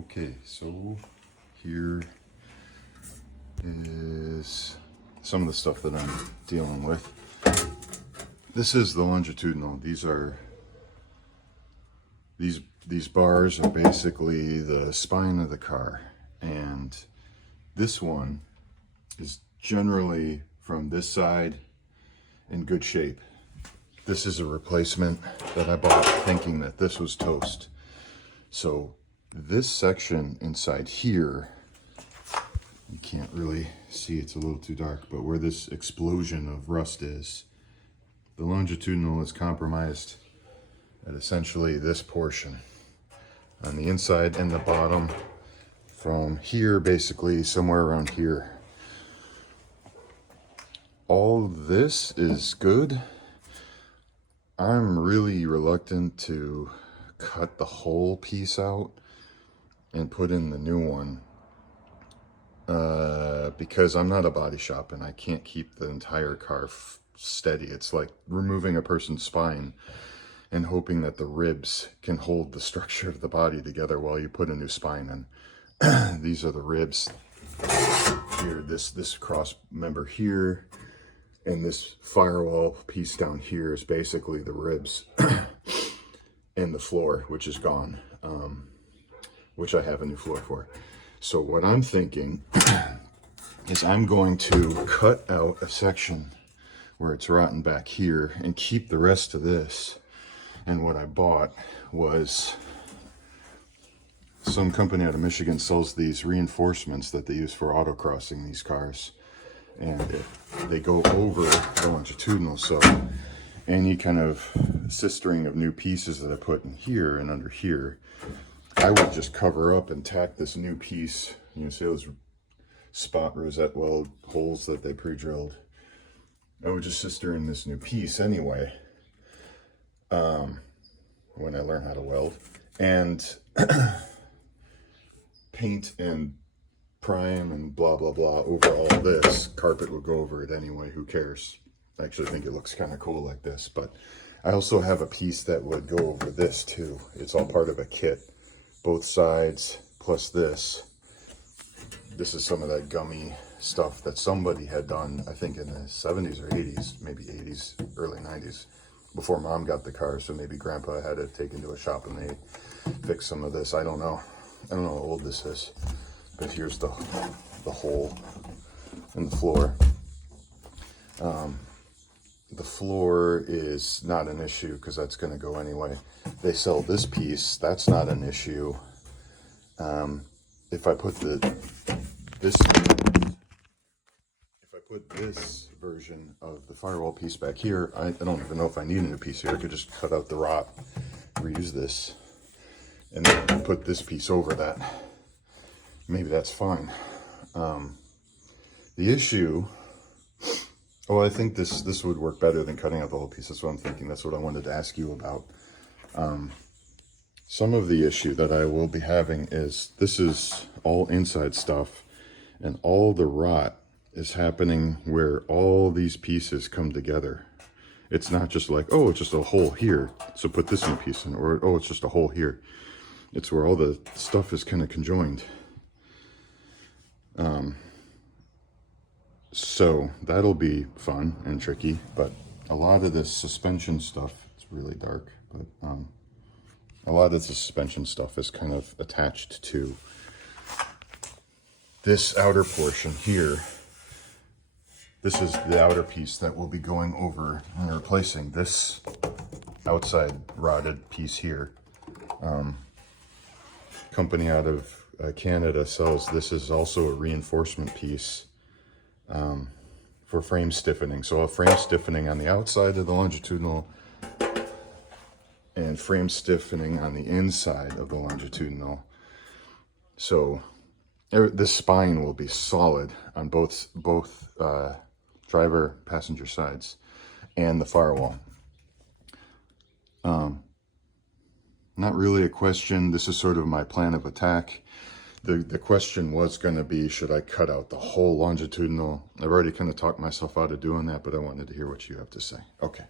Okay, so here is some of the stuff that I'm dealing with. This is the longitudinal. These bars are basically the spine of the car, and this one is generally from this side in good shape. This is a replacement that I bought thinking that this was toast. So this section inside here, you can't really see, it's a little too dark, but where this explosion of rust is, the longitudinal is compromised at essentially this portion on the inside and the bottom, from here basically somewhere around here. All this is good. I'm really reluctant to cut the whole piece out and put in the new one because I'm not a body shop and I can't keep the entire car steady. It's like removing a person's spine and hoping that the ribs can hold the structure of the body together while you put a new spine in. These are the ribs here, this cross member here, and this firewall piece down here is basically the ribs and the floor, which is gone, which I have a new floor for. So what I'm thinking is I'm going to cut out a section where it's rotten back here and keep the rest of this. And what I bought was, some company out of Michigan sells these reinforcements that they use for autocrossing these cars. And they go over the longitudinal, so any kind of sistering of new pieces that I put in here and under here, I would just cover up and tack this new piece. You see those spot rosette weld holes that they pre-drilled? I would just sister in this new piece anyway, when I learn how to weld, and paint and prime and blah blah blah over all this. Carpet would go over it anyway, who cares? I actually think it looks kind of cool like this, but I also have a piece that would go over this too. It's all part of a kit, both sides plus this. This is some of that gummy stuff that somebody had done, I think in the 70s or 80s, maybe 80s, early 90s, before Mom got the car. So maybe Grandpa had it taken to a shop and they fixed some of this. I don't know how old this is, but here's the hole in the floor. The floor is not an issue because that's going to go anyway. They sell this piece, that's not an issue. If I put this version of the firewall piece back here, I don't even know if I need a new piece here. I could just cut out the rot, reuse this, and then put this piece over that. Maybe that's fine. The issue, I think this would work better than cutting out the whole piece. That's what I'm thinking. That's what I wanted to ask you about. Some of the issue that I will be having is this is all inside stuff, and all the rot is happening where all these pieces come together. It's not just like, oh, it's just a hole here, so put this new piece in, or oh, it's just a hole here. It's where all the stuff is kind of conjoined. So that'll be fun and tricky, but a lot of this suspension stuff, it's really dark, but a lot of the suspension stuff is kind of attached to this outer portion here. This is the outer piece that will be going over and replacing this outside rotted piece here. Company out of Canada sells this is also a reinforcement piece for frame stiffening. So a frame stiffening on the outside of the longitudinal and frame stiffening on the inside of the longitudinal. So this spine will be solid on both driver passenger sides and the firewall. Not really a question. This is sort of my plan of attack. The question was going to be, should I cut out the whole longitudinal? I've already kind of talked myself out of doing that, but I wanted to hear what you have to say. Okay.